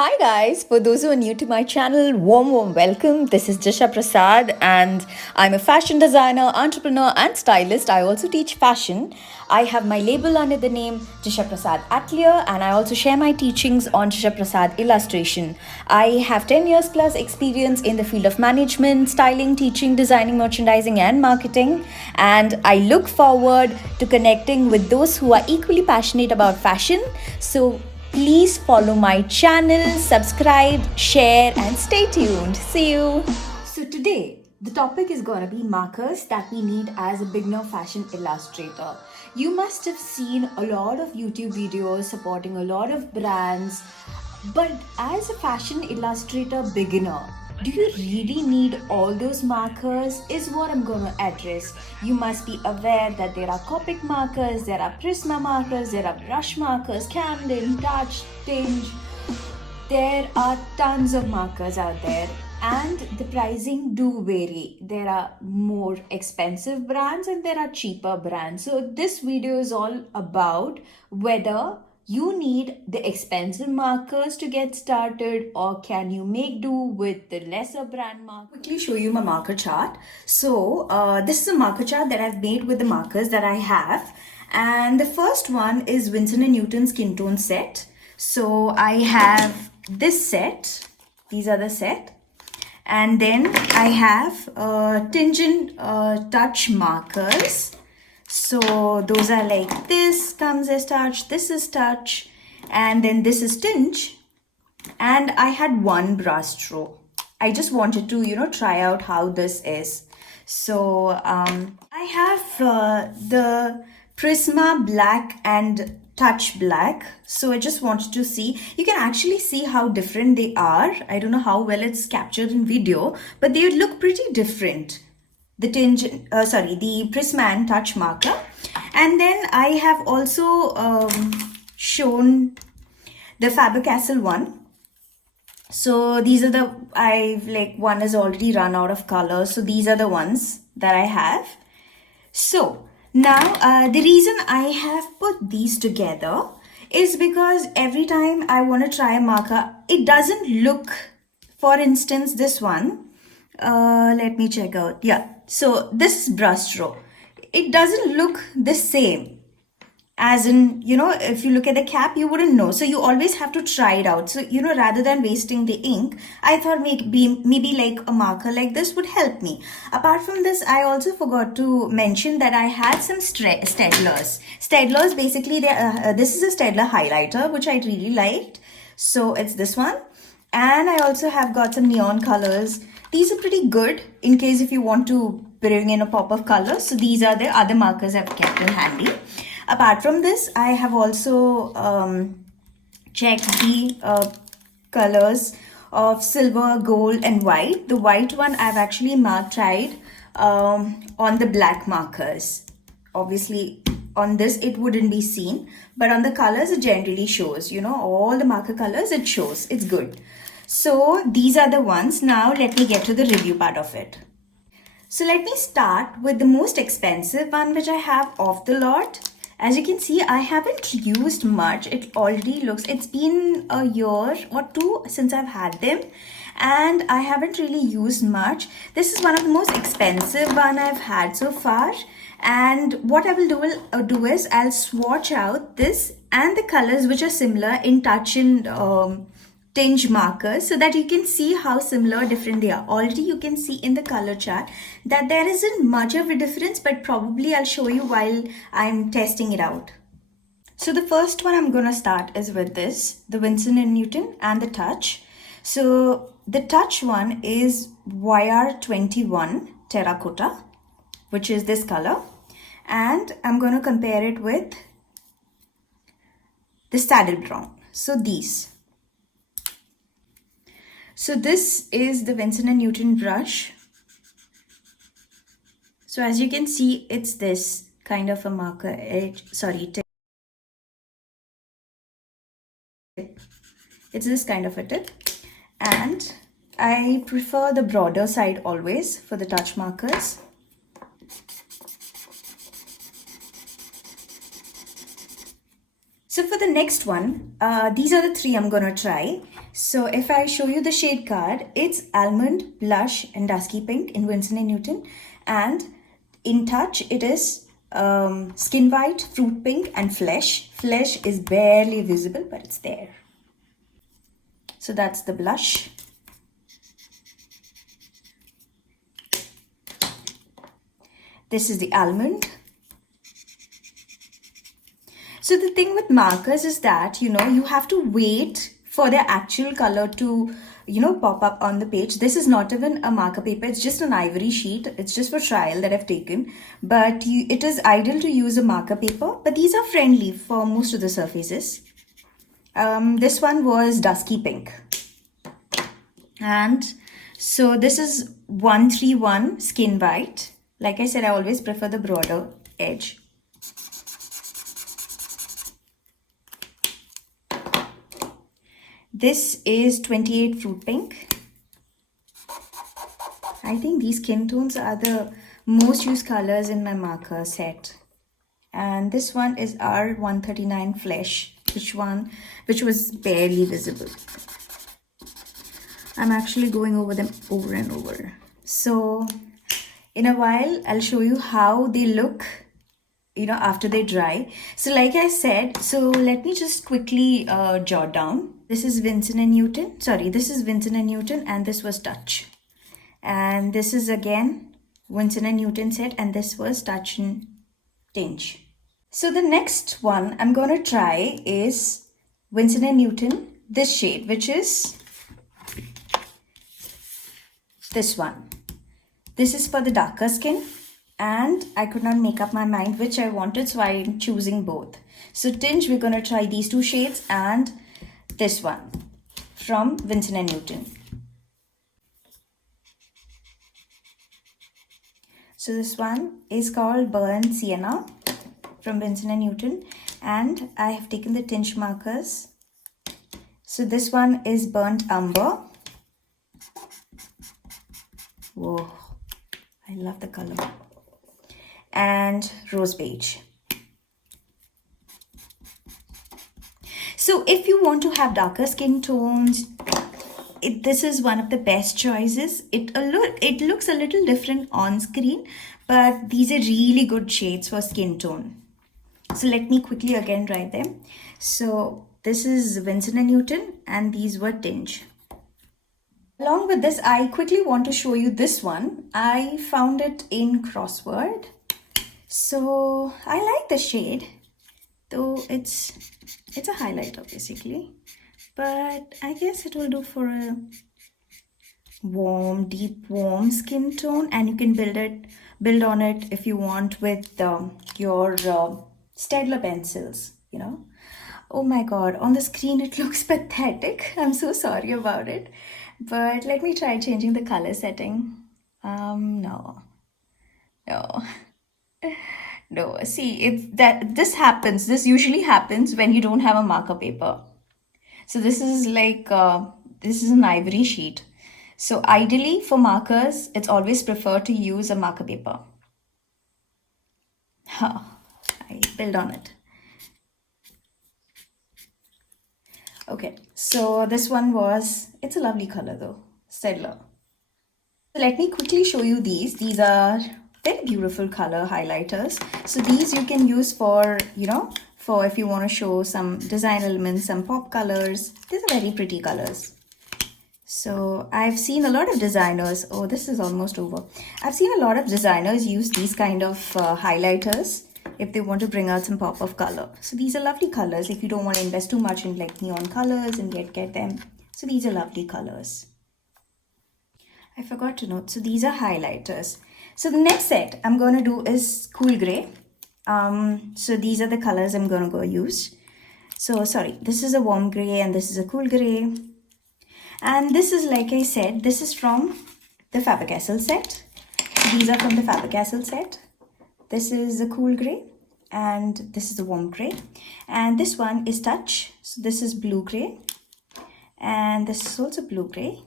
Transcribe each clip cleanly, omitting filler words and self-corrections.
Hi guys, for those who are new to my channel, warm welcome. This is Jisha Prasad and I'm a fashion designer, entrepreneur and stylist. I also teach fashion. I have my label under the name Jisha Prasad Atelier and I also share my teachings on Jisha Prasad illustration. I have 10 years plus experience in the field of management, styling, teaching, designing, merchandising and marketing, and I look forward to connecting with those who are equally passionate about fashion. So please follow my channel, subscribe, share, and stay tuned. See you. So, today, the topic is going to be markers that we need as a beginner fashion illustrator. You must have seen a lot of YouTube videos supporting a lot of brands, but as a fashion illustrator beginner, do you really need all those markers? Is what I'm going to address. You must be aware that there are Copic markers, there are Prisma markers, there are brush markers, Camden, Touch, Tinge. There are tons of markers out there and the pricing do vary. There are more expensive brands and there are cheaper brands. So this video is all about whether you need the expensive markers to get started or can you make do with the lesser brand marker. Quickly show you my marker chart. So this is a marker chart that I've made with the markers that I have, and the first one is Winston & Newton skin tone set. So I have this set, these are the set, and then I have Tinge touch markers. So those are like this comes as touch, this is touch, and then this is Tinge. And I had one brush stroke. I just wanted to, try out how this is. So I have the Prisma black and touch black. So I just wanted to see, you can actually see how different they are. I don't know how well it's captured in video, but they look pretty different. The the Prisma and touch marker. And then I have also shown the Faber-Castell one. So these are one is already run out of color. So these are the ones that I have. So now the reason I have put these together is because every time I want to try a marker, it doesn't look, for instance, this one. Let me check out. Yeah. So this brush stroke, it doesn't look the same. As in, if you look at the cap, you wouldn't know. So you always have to try it out. So, rather than wasting the ink, I thought maybe like a marker like this would help me. Apart from this, I also forgot to mention that I had some Staedtlers. Staedtlers, basically, this is a Staedtler highlighter, which I really liked. So it's this one. And I also have got some neon colors. These are pretty good in case if you want to bring in a pop of color. So these are the other markers I've kept in handy. Apart from this, I have also checked the colors of silver, gold and white. The white one I've actually tried on the black markers. Obviously, on this it wouldn't be seen, but on the colors it generally shows, all the marker colors it shows. It's good. So these are the ones. Now let me get to the review part of it. So let me start with the most expensive one which I have of the lot. As you can see, I haven't used much. It already looks, it's been a year or two since I've had them and I haven't really used much. This is one of the most expensive one I've had so far. And what I will do is I'll swatch out this and the colors which are similar in touch and tinge markers so that you can see how similar or different they are. Already you can see in the color chart that there isn't much of a difference, but probably I'll show you while I'm testing it out. So the first one I'm going to start is with this, the Winston & Newton and the touch. So the touch one is YR21 terracotta, which is this color. And I'm going to compare it with the saddle brown. So these. So this is the Winston & Newton brush. So as you can see, it's this kind of a marker edge, tip. It's this kind of a tip. And I prefer the broader side always for the touch markers. So for the next one, these are the three I'm gonna try. So if I show you the shade card, it's Almond, Blush, and Dusky Pink in Winston & Newton. And in Touch, it is Skin White, Fruit Pink, and Flesh. Flesh is barely visible, but it's there. So that's the blush. This is the Almond. So the thing with markers is that, you have to wait for their actual color to, pop up on the page. This is not even a marker paper. It's just an ivory sheet. It's just for trial that I've taken. But it is ideal to use a marker paper. But these are friendly for most of the surfaces. This one was Dusky Pink. And so this is 131 Skin White. Like I said, I always prefer the broader edge. This is 28 Fruit Pink. I think these skin tones are the most used colors in my marker set. And this one is our 139 Flesh, which was barely visible. I'm actually going over them over and over. So in a while, I'll show you how they look, after they dry. So like I said, so let me just quickly jot down. This is Winston & Newton. Sorry, this is Winston & Newton and this was Touch. And this is again Winston & Newton set and this was Touch and Tinge. So the next one I'm going to try is Winston & Newton, this shade, which is this one. This is for the darker skin. And I could not make up my mind which I wanted, so I'm choosing both. So Tinge, we're going to try these two shades and this one from Winston & Newton. So this one is called Burnt Sienna from Winston & Newton. And I have taken the Tinge markers. So this one is Burnt Umber. Whoa, I love the color. And Rose Beige. So if you want to have darker skin tones, this is one of the best choices. It looks a little different on screen, but these are really good shades for skin tone. So let me quickly again write them. So this is Winston & Newton and these were Tinge. Along with this, I quickly want to show you this one. I found it in Crossword. So I like the shade, though it's a highlighter basically, but I guess it will do for a deep warm skin tone, and you can build on it if you want with your Staedtler pencils, Oh my god, on the screen it looks pathetic. I'm so sorry about it, but let me try changing the color setting. No. No, see, this usually happens when you don't have a marker paper. So this is like, this is an ivory sheet. So ideally for markers, it's always preferred to use a marker paper. I build on it. Okay, so this one it's a lovely color though, Staedtler. So let me quickly show you these. These are very beautiful color highlighters. So these you can use for, for if you want to show some design elements, some pop colors. These are very pretty colors. So I've seen a lot of designers, oh, this is almost over. I've seen a lot of designers use these kind of highlighters if they want to bring out some pop of color. So these are lovely colors if you don't want to invest too much in like neon colors and get them. So these are lovely colors. I forgot to note, so these are highlighters. So the next set I'm going to do is Cool Grey. So these are the colors I'm going to go use. So sorry, this is a warm gray and this is a cool gray. And this is, like I said, this is from the Faber-Castell set. These are from the Faber-Castell set. This is a cool gray and this is a warm gray. And this one is Touch. So this is blue gray. And this is also blue gray.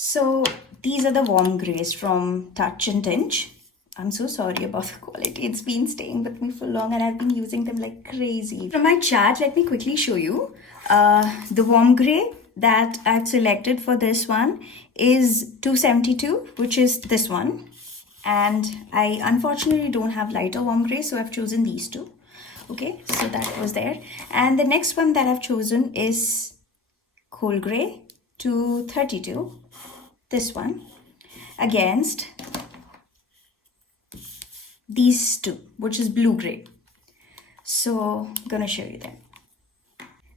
So these are the warm grays from Touch and Tinge. I'm so sorry about the quality. It's been staying with me for long and I've been using them like crazy. From my chart, let me quickly show you. The warm gray that I've selected for this one is 272, which is this one. And I unfortunately don't have lighter warm gray, so I've chosen these two. Okay, so that was there. And the next one that I've chosen is cool gray 232, this one, against these two, which is blue gray. So I'm gonna show you them.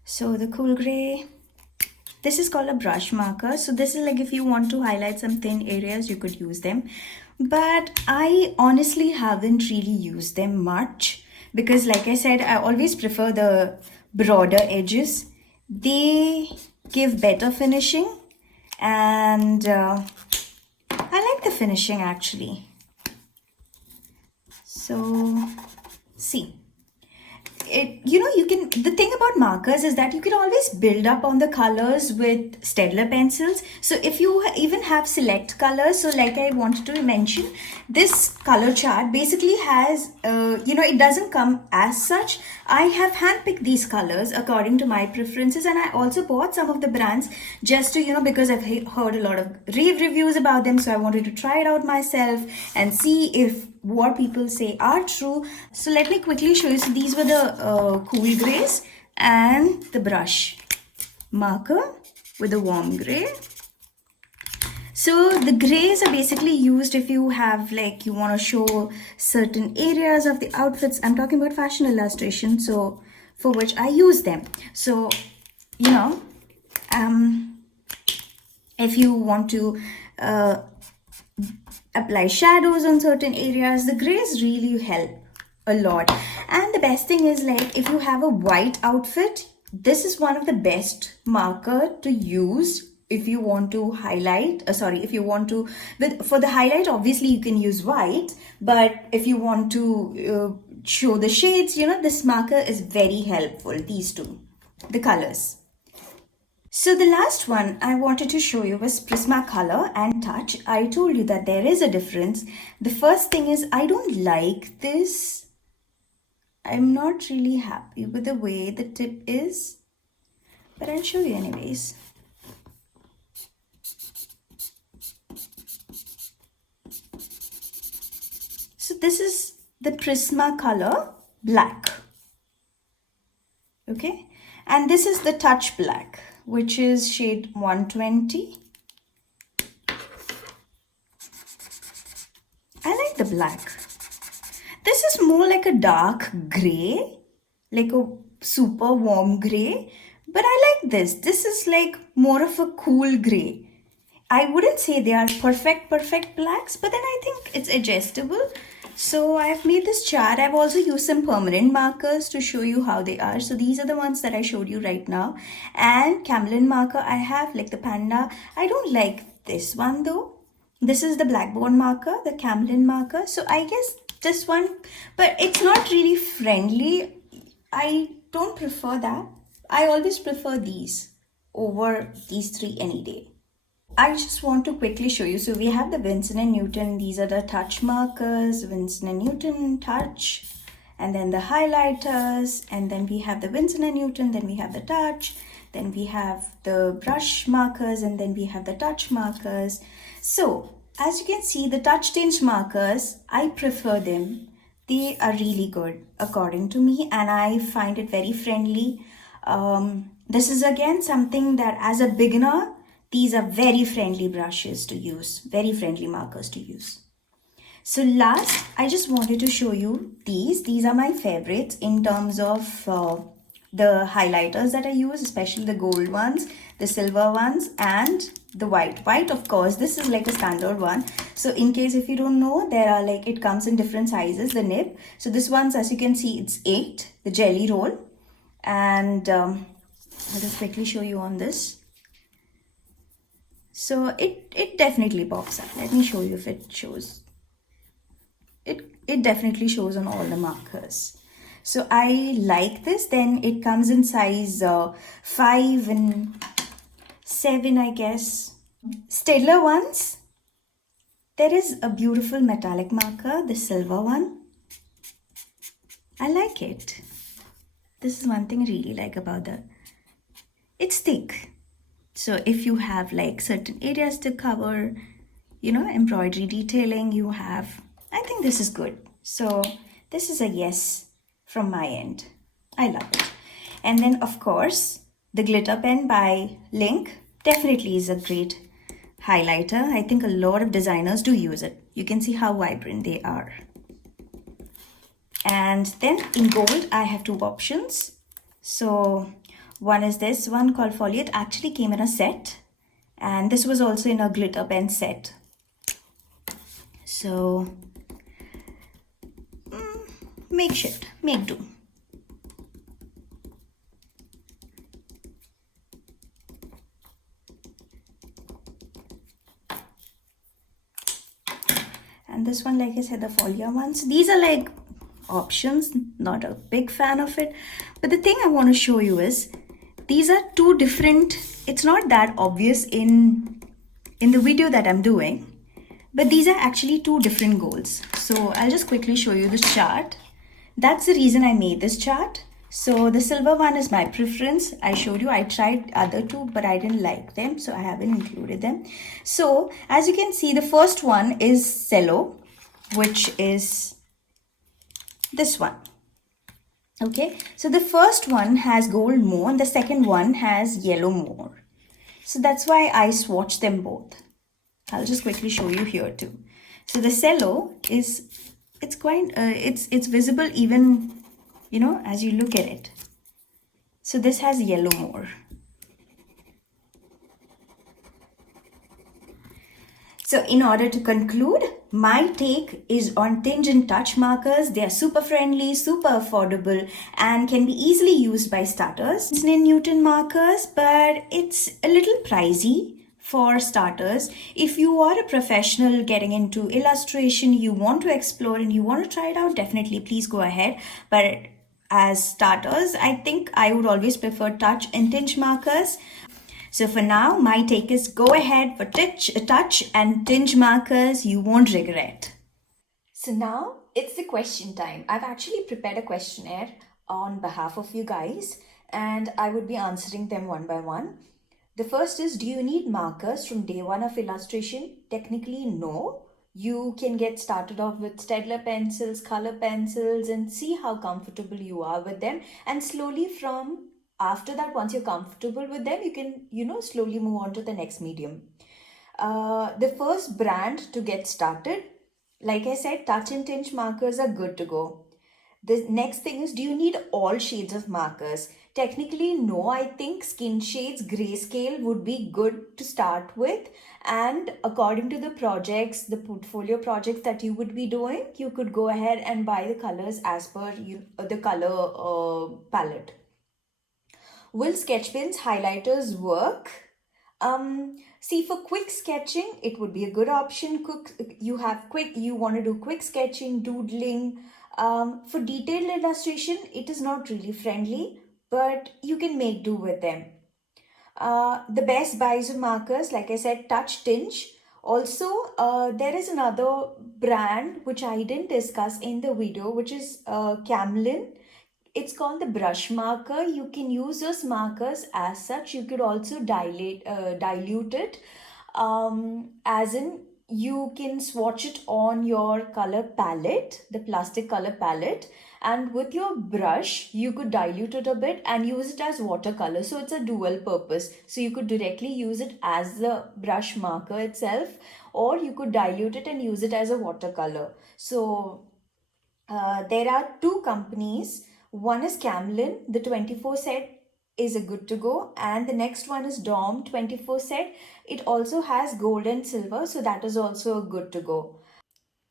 So the cool gray, this is called a brush marker. So this is like if you want to highlight some thin areas, you could use them. But I honestly haven't really used them much because like I said, I always prefer the broader edges. They give better finishing and I like the finishing actually. So see, the thing about markers is that you can always build up on the colors with Staedtler pencils. So if you even have select colors, so like I wanted to mention, this color chart basically has, it doesn't come as such. I have handpicked these colors according to my preferences, and I also bought some of the brands just to, because I've heard a lot of rave reviews about them. So I wanted to try it out myself and see if what people say are true. So let me quickly show you. So these were the cool grays and the brush marker with the warm gray. So the grays are basically used if you have like you want to show certain areas of the outfits. I'm talking about fashion illustration, so for which I use them. So if you want to apply shadows on certain areas, the grays really help a lot. And the best thing is, like, if you have a white outfit, this is one of the best marker to use if you want to highlight. For the highlight, obviously you can use white, but if you want to show the shades, this marker is very helpful. These two, the colors. So the last one I wanted to show you was Prisma color and touch. I told you that there is a difference. The first thing is I don't like this. I'm not really happy with the way the tip is, but I'll show you anyways. So this is the Prisma color black. Okay, and this is the touch black, which is shade 120. I like the black. This is more like a dark gray, like a super warm gray, but I like this. This is like more of a cool gray. I wouldn't say they are perfect blacks, but then I think it's adjustable. So I've made this chart. I've also used some permanent markers to show you how they are. So these are the ones that I showed you right now. And Camlin marker I have, like the panda. I don't like this one though. This is the blackboard marker, the Camlin marker. So I guess this one, but it's not really friendly. I don't prefer that. I always prefer these over these three any day. I just want to quickly show you. So we have the Winston & Newton. These are the touch markers, Winston & Newton touch, and then the highlighters, and then we have the Winston & Newton, then we have the touch, then we have the brush markers, and then we have the touch markers. So as you can see, the touch tinge markers, I prefer them. They are really good according to me, and I find it very friendly. This is again something that as a beginner, these are very friendly brushes to use, very friendly markers to use. So last, I just wanted to show you these. These are my favorites in terms of the highlighters that I use, especially the gold ones, the silver ones, and the white. White, of course, this is like a standard one. So in case if you don't know, there are like, it comes in different sizes, the nib. So this one's, as you can see, it's 8, the jelly roll. And I'll just quickly show you on this. So it definitely pops up. Let me show you if it shows. It definitely shows on all the markers. So I like this. Then it comes in size 5 and 7, I guess. Staedtler ones, There is a beautiful metallic marker, the silver one. I like it. This is one thing I really like about that. It's thick. So if you have like certain areas to cover, embroidery detailing you have, I think this is good. So this is a yes from my end. I love it. And then of course, the glitter pen by Link definitely is a great highlighter. I think a lot of designers do use it. You can see how vibrant they are. And then in gold, I have two options. So one is this one called Foliate, actually came in a set. And this was also in a glitter pen set. So makeshift, make do. And this one, like I said, the folia ones, these are like options, not a big fan of it. But the thing I want to show you is these are two different, it's not that obvious in the video that I'm doing, but these are actually two different goals. So I'll just quickly show you this chart. That's the reason I made this chart. So the silver one is my preference. I showed you, I tried other two, but I didn't like them, so I haven't included them. So as you can see, the first one is cello, which is this one. Okay, so the first one has gold more and the second one has yellow more. So that's why I swatched them both. I'll just quickly show you here too. So the cello is, it's quite, it's visible even, as you look at it. So this has yellow more. So in order to conclude, my take is on tinge and touch markers. They are super friendly, super affordable, and can be easily used by starters. It's Newton markers, but it's a little pricey for starters. If you are a professional getting into illustration, you want to explore and you want to try it out, definitely please go ahead. But as starters, I think I would always prefer touch and tinge markers. So for now, my take is go ahead for touch and tinge markers. You won't regret. So now it's the question time. I've actually prepared a questionnaire on behalf of you guys, and I would be answering them one by one. The first is, do you need markers from day one of illustration? Technically, no. You can get started off with Staedtler pencils, color pencils, and see how comfortable you are with them. And slowly from after that, once you're comfortable with them, you can, slowly move on to the next medium. The first brand to get started, like I said, touch and tinge markers are good to go. The next thing is, do you need all shades of markers? Technically, no. I think skin shades, grayscale would be good to start with. And according to the projects, the portfolio projects that you would be doing, you could go ahead and buy the colors as per the color palette. Will sketch pens, highlighters work? See, for quick sketching, it would be a good option. You want to do quick sketching, doodling. For detailed illustration, it is not really friendly, but you can make do with them. The best buys of markers, like I said, touch, tinge. Also, there is another brand which I didn't discuss in the video, which is Camlin. It's called the brush marker. You can use those markers as such. You could also dilute it, as in you can swatch it on your color palette, the plastic color palette, and with your brush you could dilute it a bit and use it as watercolor. So it's a dual purpose. So you could directly use it as the brush marker itself, or you could dilute it and use it as a watercolor. So there are two companies. One is Camlin, the 24 set is a good to go, and the next one is Dom 24 set. It also has gold and silver, so that is also a good to go.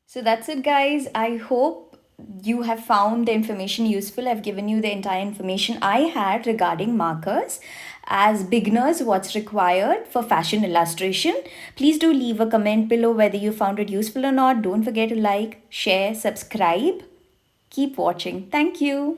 So that's it, guys. I hope you have found the information useful. I've given you the entire information I had regarding markers. As beginners, what's required for fashion illustration. Please do leave a comment below whether you found it useful or not. Don't forget to like, share, subscribe. Keep watching. Thank you.